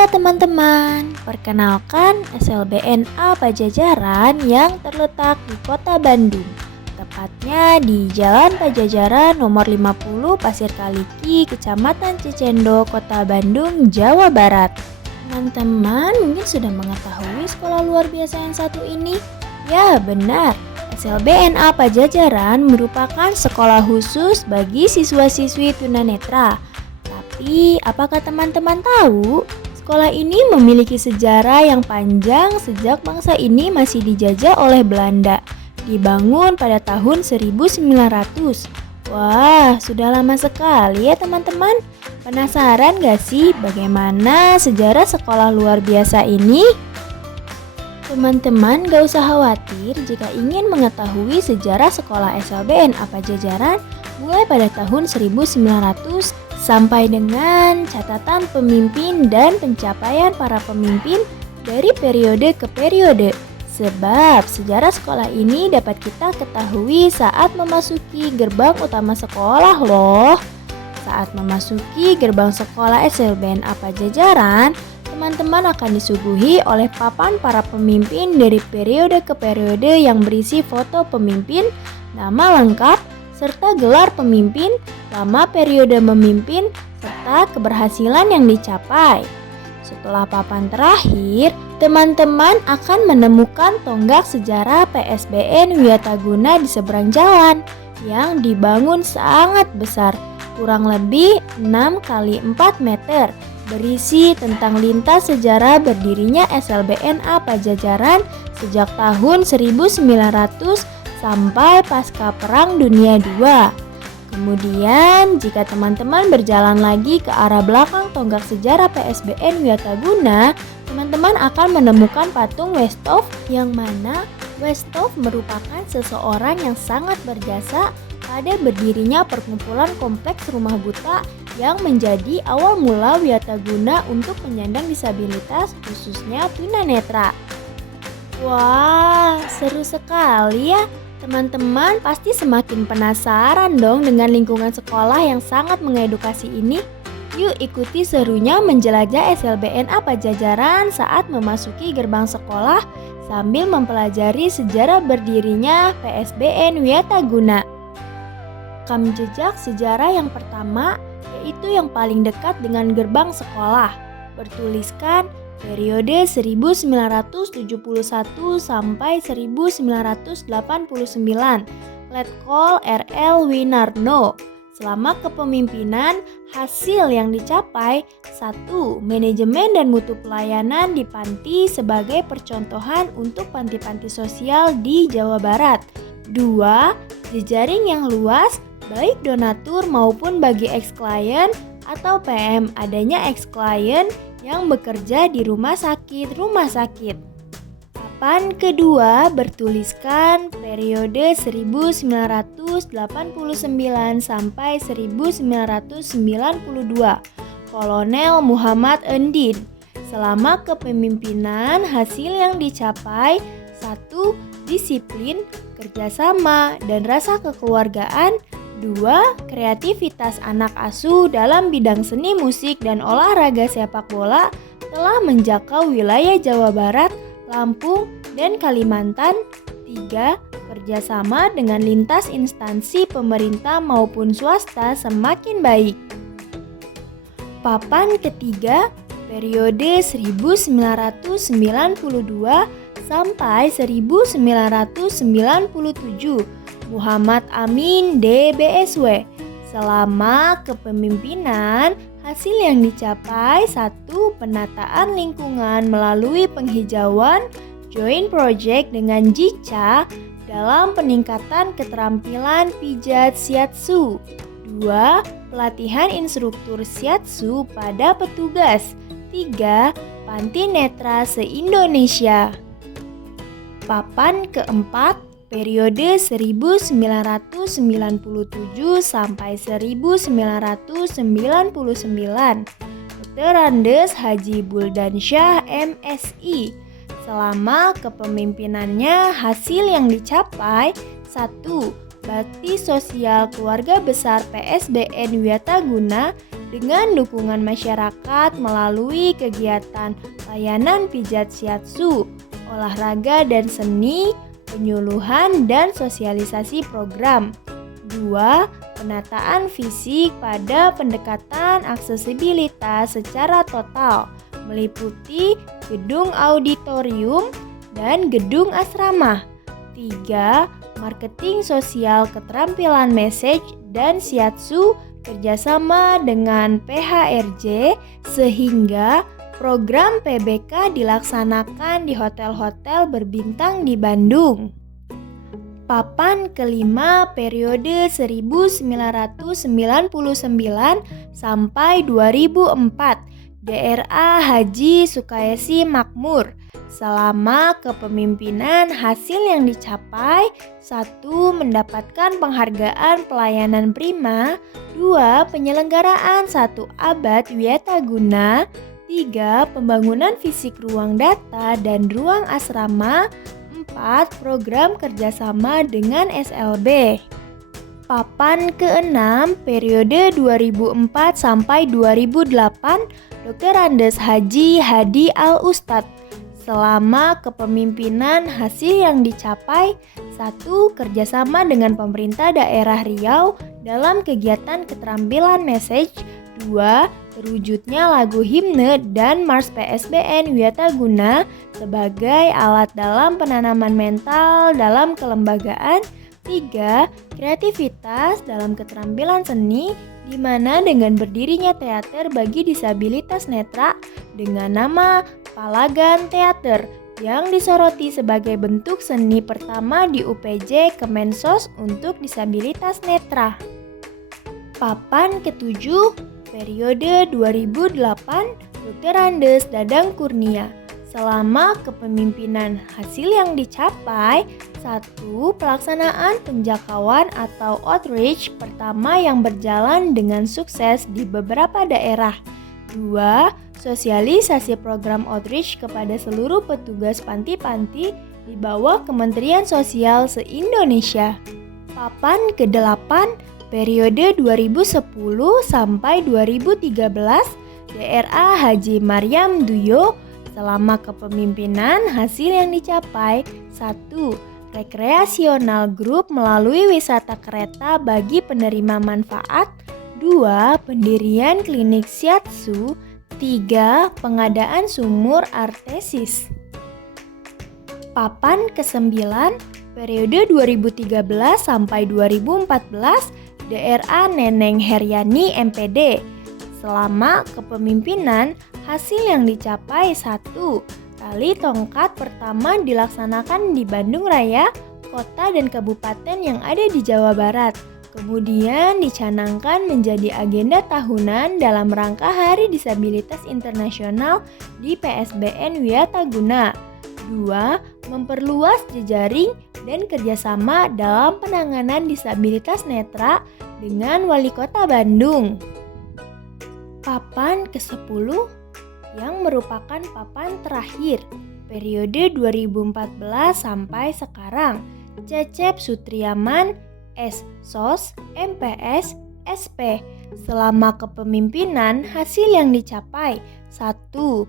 Halo teman-teman, perkenalkan SLBNA Pajajaran yang terletak di Kota Bandung. Tepatnya di Jalan Pajajaran nomor 50 Pasir Kaliki, Kecamatan Cicendo, Kota Bandung, Jawa Barat. Teman-teman mungkin sudah mengetahui sekolah luar biasa yang satu ini? Ya benar, SLBNA Pajajaran merupakan sekolah khusus bagi siswa-siswi tunanetra. Tapi, apakah teman-teman tahu? Sekolah ini memiliki sejarah yang panjang sejak bangsa ini masih dijajah oleh Belanda. Dibangun pada tahun 1900. Wah, sudah lama sekali ya teman-teman. Penasaran gak sih bagaimana sejarah sekolah luar biasa ini? Teman-teman gak usah khawatir jika ingin mengetahui sejarah sekolah SLBNA Pajajaran mulai pada tahun 1900 sampai dengan catatan pemimpin dan pencapaian para pemimpin dari periode ke periode. Sebab sejarah sekolah ini dapat kita ketahui saat memasuki gerbang utama sekolah loh. Saat memasuki gerbang sekolah SLBNA Pajajaran, teman-teman akan disuguhi oleh papan para pemimpin dari periode ke periode yang berisi foto pemimpin, nama lengkap, serta gelar pemimpin, lama periode memimpin, serta keberhasilan yang dicapai. Setelah papan terakhir, teman-teman akan menemukan tonggak sejarah PSBN Wiataguna di seberang jalan yang dibangun sangat besar, kurang lebih 6 x 4 meter, berisi tentang lintas sejarah berdirinya SLBNA Pajajaran sejak tahun 1900 sampai pasca Perang Dunia II. Kemudian, jika teman-teman berjalan lagi ke arah belakang tonggak sejarah PSBN Wiataguna, teman-teman akan menemukan patung Westhoff yang mana Westhoff merupakan seseorang yang sangat berjasa pada berdirinya perkumpulan kompleks rumah buta yang menjadi awal mula Wiataguna untuk penyandang disabilitas khususnya tunanetra. Wah, seru sekali ya. Teman-teman pasti semakin penasaran dong dengan lingkungan sekolah yang sangat mengedukasi ini. Yuk ikuti serunya menjelajah SLBNA Pajajaran saat memasuki gerbang sekolah sambil mempelajari sejarah berdirinya PSBN Wiataguna. Rekam jejak sejarah yang pertama yaitu yang paling dekat dengan gerbang sekolah, bertuliskan periode 1971 sampai 1989, Letkol R.L. Winarno. Selama kepemimpinan, hasil yang dicapai: 1. Manajemen dan mutu pelayanan di panti sebagai percontohan untuk panti-panti sosial di Jawa Barat. 2. Jejaring yang luas, baik donatur maupun bagi ex-klien atau PM adanya ex-klien yang bekerja di rumah sakit. Papan kedua bertuliskan periode 1989 sampai 1992, Kolonel Muhammad Endin. Selama kepemimpinan, hasil yang dicapai: 1. Disiplin, kerjasama, dan rasa kekeluargaan. 2. Kreativitas anak asuh dalam bidang seni musik dan olahraga sepak bola telah menjangkau wilayah Jawa Barat, Lampung, dan Kalimantan. 3. Kerjasama dengan lintas instansi pemerintah maupun swasta semakin baik. Papan ketiga, periode 1992 sampai 1997, Muhammad Amin DBSW. Selama kepemimpinan, hasil yang dicapai: 1. Penataan lingkungan melalui penghijauan joint project dengan JICA dalam peningkatan keterampilan pijat shiatsu. 2. Pelatihan instruktur shiatsu pada petugas. 3. Panti netra se-Indonesia. Papan keempat, periode 1997 sampai 1999, Dr. Andes Haji Buldansyah MSI. Selama kepemimpinannya, hasil yang dicapai: 1. Bakti sosial keluarga besar PSBN Wiataguna dengan dukungan masyarakat melalui kegiatan layanan pijat shiatsu, olahraga dan seni, penyuluhan dan sosialisasi program. 2. Penataan fisik pada pendekatan aksesibilitas secara total, meliputi gedung auditorium dan gedung asrama. 3. Marketing sosial keterampilan message dan shiatsu kerjasama dengan PHRJ sehingga program PBK dilaksanakan di hotel-hotel berbintang di Bandung. Papan kelima periode 1999 sampai 2004, DRA Haji Sukayesi Makmur. Selama kepemimpinan hasil yang dicapai: 1. Mendapatkan penghargaan pelayanan prima. 2. Penyelenggaraan 1 abad wiataguna. 3. Pembangunan fisik ruang data dan ruang asrama. 4. Program kerjasama dengan SLB. Papan ke-6 periode 2004 sampai 2008, Dr. Andes Haji Hadi Al-Ustad. Selama kepemimpinan hasil yang dicapai: 1. Kerjasama dengan pemerintah daerah Riau dalam kegiatan keterampilan message. 2. Terwujudnya lagu himne dan Mars PSBN Wiataguna sebagai alat dalam penanaman mental dalam kelembagaan. 3. Kreativitas dalam keterampilan seni, di mana dengan berdirinya teater bagi disabilitas netra dengan nama Palagan Teater yang disoroti sebagai bentuk seni pertama di UPJ Kemensos untuk disabilitas netra. Papan ke-7 periode 2008, Dr. Andes Dadang Kurnia. Selama kepemimpinan hasil yang dicapai: 1. Pelaksanaan penjangkauan atau outreach pertama yang berjalan dengan sukses di beberapa daerah. 2. Sosialisasi program outreach kepada seluruh petugas panti-panti di bawah Kementerian Sosial se-Indonesia. Papan ke-8 periode 2010 sampai 2013, DRA Haji Maryam Duyo. Selama kepemimpinan hasil yang dicapai: 1. Rekreasional grup melalui wisata kereta bagi penerima manfaat. 2. Pendirian klinik shiatsu. 3. Pengadaan sumur artesis. Papan ke-9 periode 2013 sampai 2014, DRA Neneng Heryani MPD. Selama kepemimpinan hasil yang dicapai: 1. Tali tongkat pertama dilaksanakan di Bandung Raya, kota dan kabupaten yang ada di Jawa Barat. Kemudian dicanangkan menjadi agenda tahunan dalam rangka Hari Disabilitas Internasional di PSBN Wiataguna. 2. Memperluas jejaring dan kerjasama dalam penanganan disabilitas netra dengan Wali Kota Bandung. Papan ke-10 yang merupakan papan terakhir periode 2014 sampai sekarang, Cecep Sutriaman, S.Sos, MPS, SP. Selama kepemimpinan hasil yang dicapai: 1.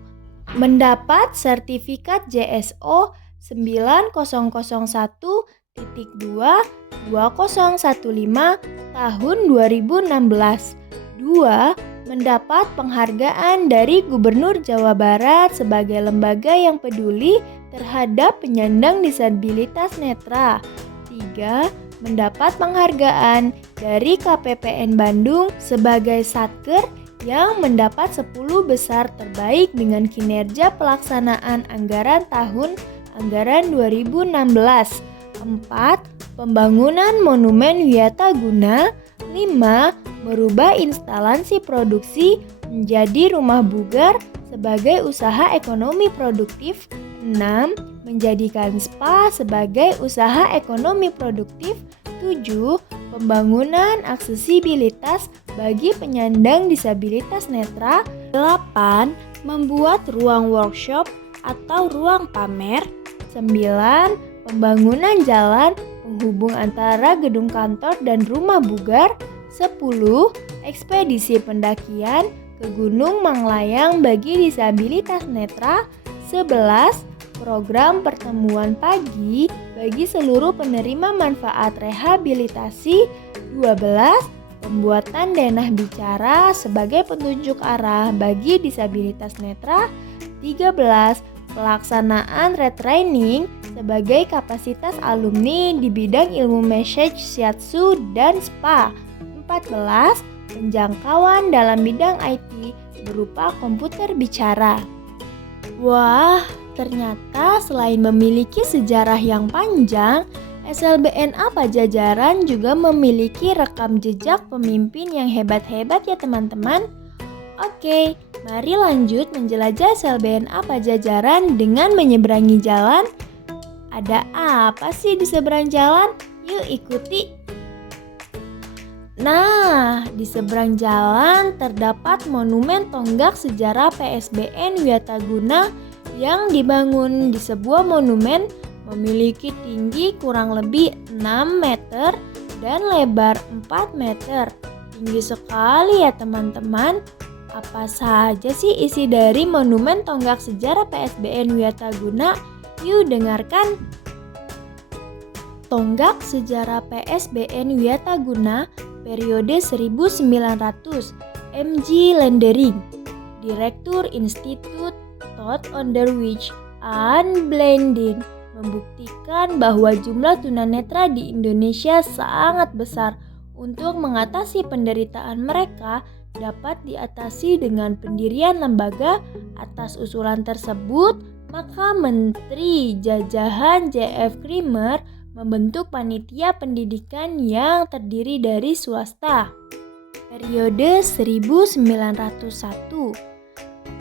Mendapat sertifikat JSO 9001.2.2015 tahun 2016. 2. Mendapat penghargaan dari Gubernur Jawa Barat sebagai lembaga yang peduli terhadap penyandang disabilitas netra. 3. Mendapat penghargaan dari KPPN Bandung sebagai Satker yang mendapat 10 besar terbaik dengan kinerja pelaksanaan anggaran tahun anggaran 2016. 4. Pembangunan Monumen Wiataguna. 5. Merubah instalasi produksi menjadi rumah bugar sebagai usaha ekonomi produktif. 6. Menjadikan spa sebagai usaha ekonomi produktif. 7. Pembangunan aksesibilitas bagi penyandang disabilitas netra. 8. Membuat ruang workshop atau ruang pamer. 9. Pembangunan jalan penghubung antara gedung kantor dan rumah bugar. 10. ekspedisi pendakian ke Gunung Manglayang bagi disabilitas netra. 11. Program pertemuan pagi bagi seluruh penerima manfaat rehabilitasi. 12. Pembuatan denah bicara sebagai petunjuk arah bagi disabilitas netra. 13. Pelaksanaan retraining sebagai kapasitas alumni di bidang ilmu massage, shiatsu, dan spa. 14. Penjangkauan dalam bidang IT berupa komputer bicara. Wah, ternyata selain memiliki sejarah yang panjang, SLBNA Pajajaran juga memiliki rekam jejak pemimpin yang hebat-hebat ya teman-teman. Oke, mari lanjut menjelajah SLBNA Pajajaran dengan menyeberangi jalan. Ada apa sih di seberang jalan? Yuk ikuti. Nah, di seberang jalan terdapat monumen tonggak sejarah PSBN Wiataguna yang dibangun di sebuah monumen memiliki tinggi kurang lebih 6 meter dan lebar 4 meter. Tinggi sekali ya teman-teman. Apa saja sih isi dari monumen tonggak sejarah PSBN Wiataguna? Yuk dengarkan. Tonggak sejarah PSBN Wiataguna periode 1900, M.G. Lendering, Direktur Institut Thought Underwich and Blending, membuktikan bahwa jumlah tunanetra di Indonesia sangat besar. Untuk mengatasi penderitaan mereka dapat diatasi dengan pendirian lembaga. Atas usulan tersebut, maka Menteri Jajahan J.F. Creamer membentuk panitia pendidikan yang terdiri dari swasta. Periode 1901.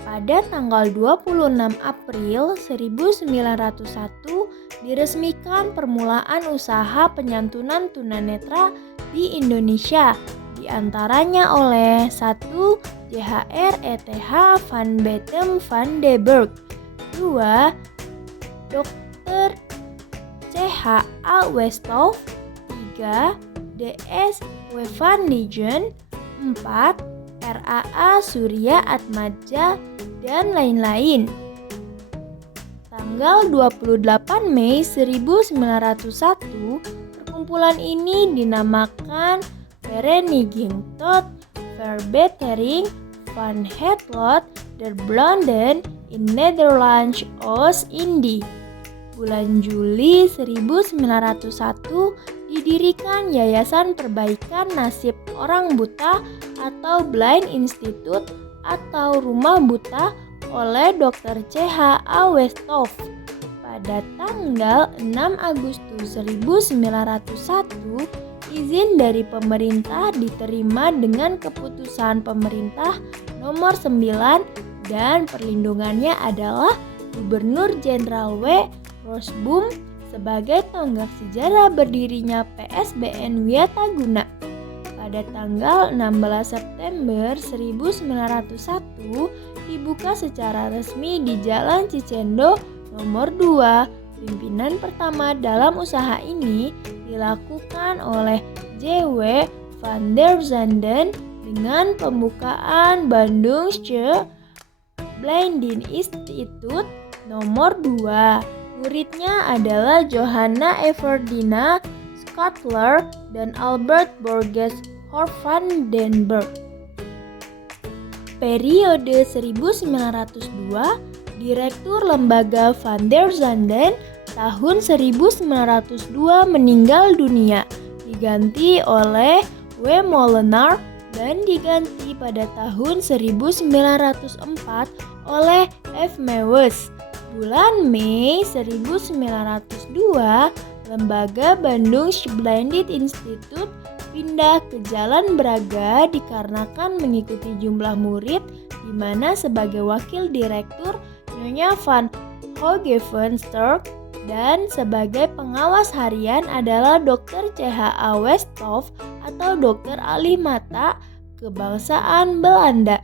Pada tanggal 26 April 1901 diresmikan permulaan usaha penyantunan tunanetra di Indonesia, di antaranya oleh 1. JHR ETH van Bentem van de Burg, 2. Dr. CH.A. Westhoff, 3. DS W. van Lijen, 4. RAA Surya Atmaja, dan lain-lain. Tanggal 28 Mei 1901, perkumpulan ini dinamakan Vereniging tot Verbetering van het Lot der Blinden in Nederlands Oost-Indie. Bulan Juli 1901 didirikan Yayasan Perbaikan Nasib Orang Buta atau Blind Institute atau Rumah Buta oleh Dr. CH.A. Westhoff. Pada tanggal 6 Agustus 1901, izin dari pemerintah diterima dengan keputusan pemerintah nomor 9 dan perlindungannya adalah Gubernur Jenderal W. Rosboom sebagai tonggak sejarah berdirinya PSBN Wiataguna. Pada tanggal 16 September 1901 dibuka secara resmi di Jalan Cicendo nomor 2. Pimpinan pertama dalam usaha ini dilakukan oleh J.W. van der Zanden dengan pembukaan Bandungsche Blindin Institute nomor 2. Muridnya adalah Johanna Everdina Schuttler dan Albert Borges van den Burg. Periode 1902, Direktur Lembaga van der Zanden tahun 1902 meninggal dunia, diganti oleh W. Molenaar dan diganti pada tahun 1904 oleh F. Mewes. Bulan Mei 1902, Lembaga Bandung Splendid Institute pindah ke Jalan Braga dikarenakan mengikuti jumlah murid, di mana sebagai wakil direktur Nyonya Van Hogevensterk dan sebagai pengawas harian adalah Dr. CH.A. Westhoff atau dokter ahli mata kebangsaan Belanda.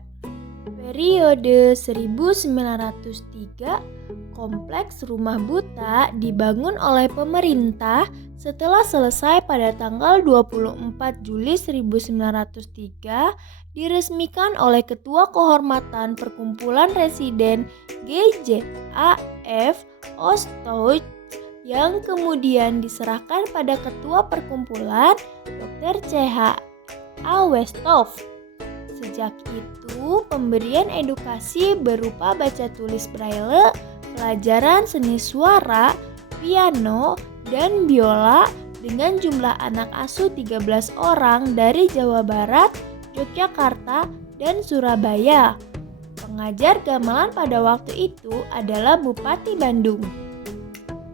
Periode 1903, kompleks rumah buta dibangun oleh pemerintah setelah selesai pada tanggal 24 Juli 1903, diresmikan oleh Ketua Kehormatan Perkumpulan Residen GJAF Ostouch yang kemudian diserahkan pada Ketua Perkumpulan Dr. CH A. Westhoff. Sejak itu, pemberian edukasi berupa baca tulis braille, pelajaran seni suara, piano, dan biola dengan jumlah anak asuh 13 orang dari Jawa Barat, Yogyakarta, dan Surabaya. Pengajar gamelan pada waktu itu adalah Bupati Bandung.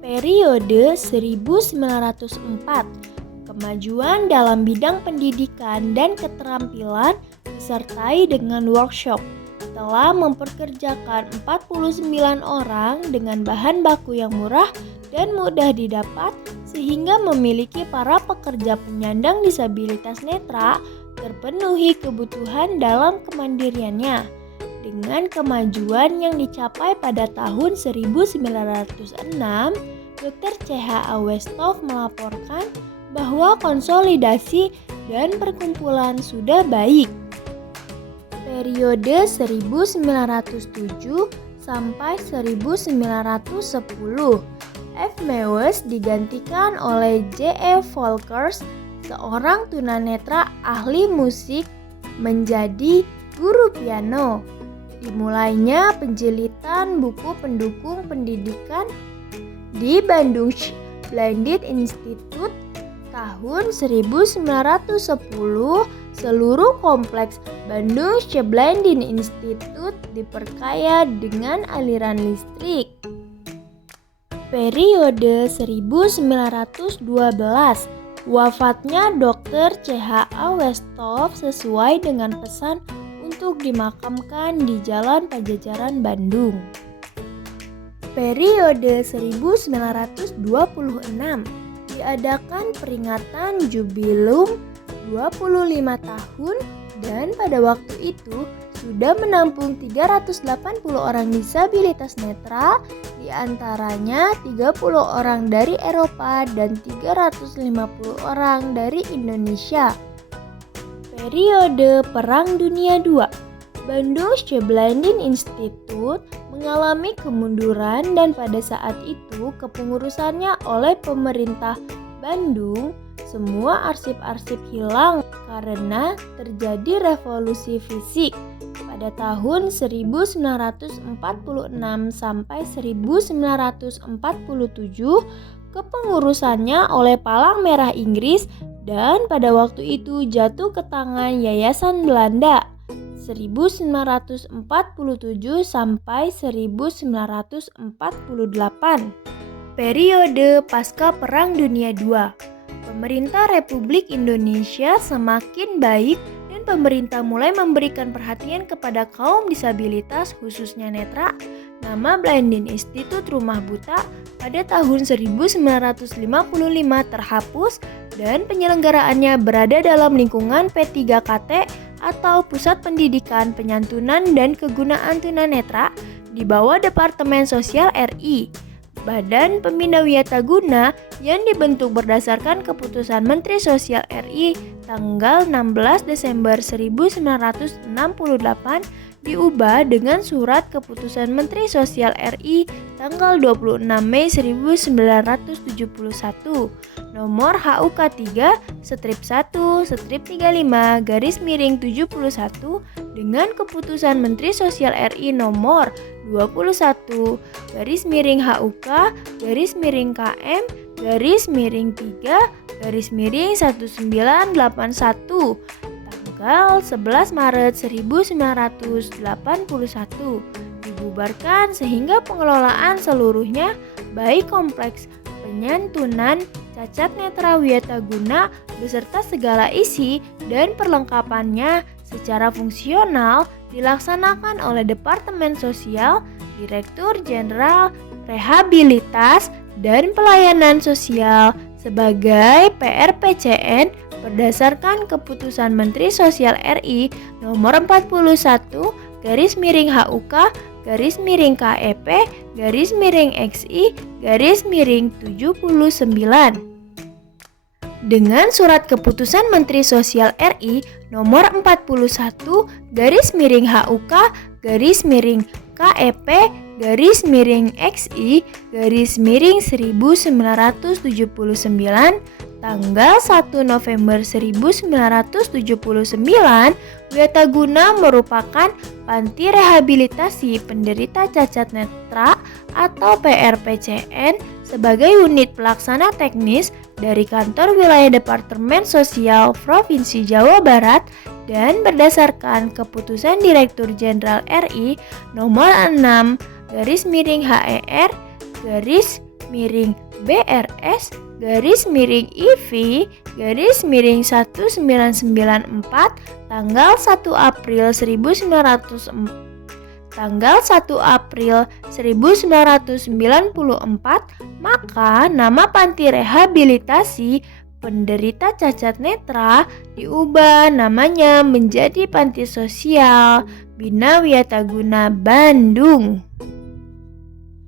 Periode 1904, kemajuan dalam bidang pendidikan dan keterampilan disertai dengan workshop telah memperkerjakan 49 orang dengan bahan baku yang murah dan mudah didapat sehingga memiliki para pekerja penyandang disabilitas netra terpenuhi kebutuhan dalam kemandiriannya. Dengan kemajuan yang dicapai pada tahun 1906, Dr. CH A. Westhoff melaporkan bahwa konsolidasi dan perkumpulan sudah baik. Periode 1907 sampai 1910, F. Mewes digantikan oleh J. E. Volkers, seorang tunanetra ahli musik, menjadi guru piano. Dimulainya penjilitan buku pendukung pendidikan di Bandung Blinded Institute. Tahun 1910, seluruh kompleks Bandung Blinded Institute diperkaya dengan aliran listrik. Periode 1912, wafatnya Dr. CH A. Westhoff sesuai dengan pesan untuk dimakamkan di Jalan Pajajaran, Bandung. Periode 1926, diadakan peringatan jubilum 25 tahun dan pada waktu itu sudah menampung 380 orang disabilitas netra, diantaranya 30 orang dari Eropa dan 350 orang dari Indonesia. Periode Perang Dunia II, Bandung Blinded Institute mengalami kemunduran dan pada saat itu kepengurusannya oleh pemerintah Bandung. Semua arsip-arsip hilang karena terjadi revolusi fisik. Pada tahun 1946 sampai 1947, kepengurusannya oleh Palang Merah Inggris dan pada waktu itu jatuh ke tangan Yayasan Belanda 1947 sampai 1948. Periode pasca Perang Dunia II, pemerintah Republik Indonesia semakin baik dan pemerintah mulai memberikan perhatian kepada kaum disabilitas khususnya netra. Nama Blinded Institute Rumah Buta pada tahun 1955 terhapus dan penyelenggaraannya berada dalam lingkungan P3KT atau Pusat Pendidikan Penyantunan dan Kegunaan Tunanetra di bawah Departemen Sosial RI. Badan Pembina Wiataguna yang dibentuk berdasarkan keputusan Menteri Sosial RI tanggal 16 Desember 1968 diubah dengan surat keputusan Menteri Sosial RI tanggal 26 Mei 1971 nomor HUK 3 strip 1 strip 35 garis miring 71 dengan keputusan Menteri Sosial RI nomor 21 garis miring HUK garis miring KM garis miring 3 garis miring 1981 tanggal 11 Maret 1981 dibubarkan sehingga pengelolaan seluruhnya baik kompleks penyantunan cacat netra Wiataguna beserta segala isi dan perlengkapannya secara fungsional dilaksanakan oleh Departemen Sosial, Direktur Jenderal Rehabilitas dan Pelayanan Sosial sebagai PRPCN berdasarkan keputusan Menteri Sosial RI nomor 41 garis miring HUK, garis miring KEP, garis miring XI, garis miring 79. Dengan Surat Keputusan Menteri Sosial RI nomor 41 garis miring HUK garis miring KEP garis miring XI garis miring 1979 tanggal 1 November 1979, Wiataguna merupakan panti rehabilitasi penderita cacat netra atau PRPCN sebagai unit pelaksana teknis dari Kantor Wilayah Departemen Sosial Provinsi Jawa Barat dan berdasarkan Keputusan Direktur Jenderal RI nomor 6 garis miring HER garis miring BRS garis miring IV garis miring 1994 tanggal 1 April 1994, maka nama panti rehabilitasi penderita cacat netra diubah namanya menjadi Panti Sosial Bina Wiataguna Bandung.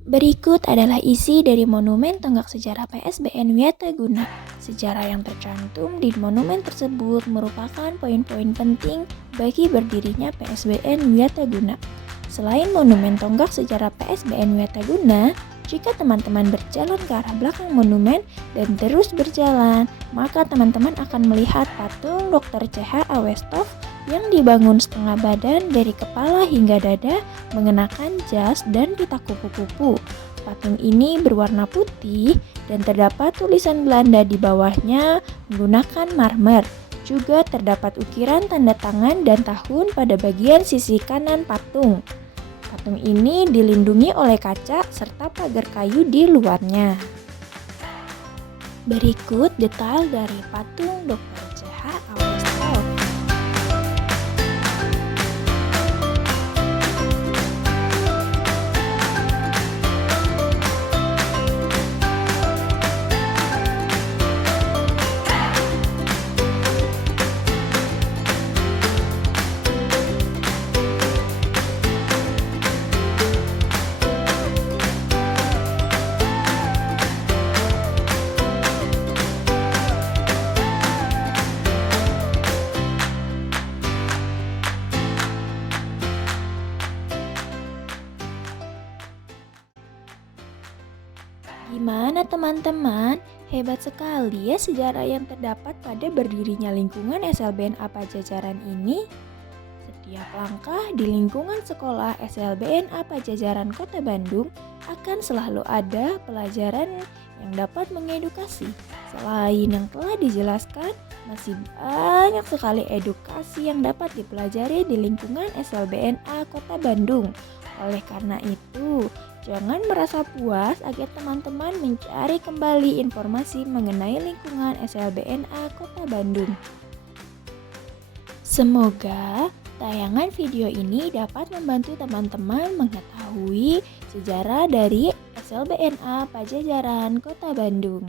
Berikut adalah isi dari Monumen Tonggak Sejarah PSBN Wiataguna. Sejarah yang tercantum di monumen tersebut merupakan poin-poin penting bagi berdirinya PSBN Wiataguna. Selain Monumen Tonggak Sejarah PSBN Wiataguna, jika teman-teman berjalan ke arah belakang monumen dan terus berjalan, maka teman-teman akan melihat patung Dr. CH Awestov yang dibangun setengah badan dari kepala hingga dada mengenakan jas dan pita kupu-kupu. Patung ini berwarna putih dan terdapat tulisan Belanda di bawahnya menggunakan marmer. Juga terdapat ukiran tanda tangan dan tahun pada bagian sisi kanan patung. Patung ini dilindungi oleh kaca serta pagar kayu di luarnya. Berikut detail dari patung Dr. CH Awestov. Gimana teman-teman? Hebat sekali ya sejarah yang terdapat pada berdirinya lingkungan SLBNA Pajajaran ini. Setiap langkah di lingkungan sekolah SLBNA Pajajaran Kota Bandung akan selalu ada pelajaran yang dapat mengedukasi. Selain yang telah dijelaskan, masih banyak sekali edukasi yang dapat dipelajari di lingkungan SLBNA Kota Bandung. Oleh karena itu, jangan merasa puas agar teman-teman mencari kembali informasi mengenai lingkungan SLBNA Kota Bandung. Semoga tayangan video ini dapat membantu teman-teman mengetahui sejarah dari SLBNA Pajajaran Kota Bandung.